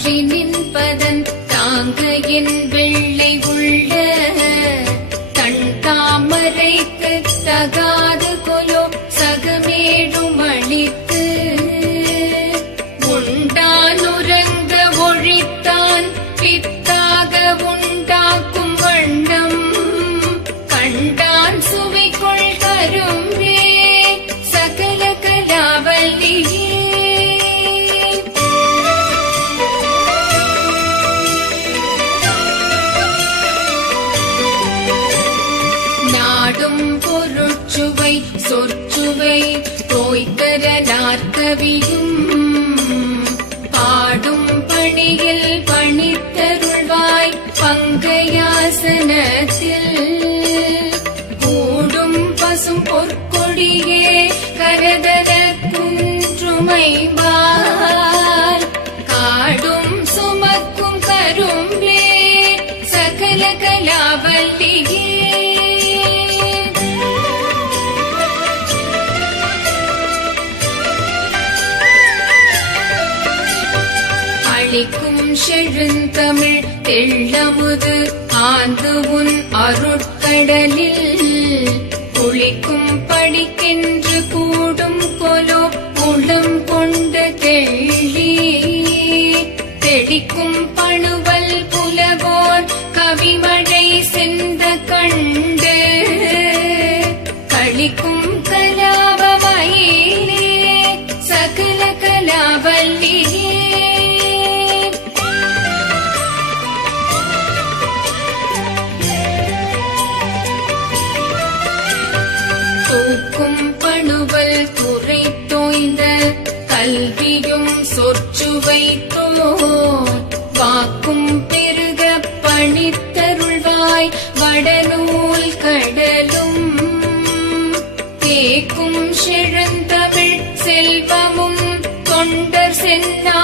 அன்றி நின்பதன் தாங்க என் வெள்ளை உள்ள தன் தாமரைக்கு தகாது கொலோ சகமேடும் அளித்து உண்டான் உறங்க ஒழித்தான் பித்தாக உண்டாக்கும் வண்ணம் கண்டான் சுவைக்குள் கரும்பே சகல கலாவல்லியே. நாடும் பொருட்சுவை சொற்சுவை தோய்கர நாற்கவியும் பாடும் பணியில் பணித்தருள்வாய் பங்கையாசனத்தில் கூடும் பசும் பொற்கொடியே கரதர குன்றுமைவார் காடும் சுமக்கும் கரும்பே சகல கலாவல்லியே. அளிக்கும் செழுந்தமிழ் தெள்ளமுது ஆந்து உன் அருட்கடலில் குளிக்கும் படிக்கென்று கூடும் கொலோ உளம் கொண்டு தெள்ளி தெளிக்கும் பணுவல் புலவோர் கவிமழை சென்ற கண்டு களிக்கும் கலாபமயிலே சகல கலாவல்லியே. தூக்கும் பணுவல் துறை தோய்ந்த கல்வியும் சொற்சுவை தோர் வாக்கும் பெருக பணித்தருள்வாய் வடநூல் கடலும் தேக்கும் செழுந்தமிழ் செல்வமும் தொண்டர் சென்னா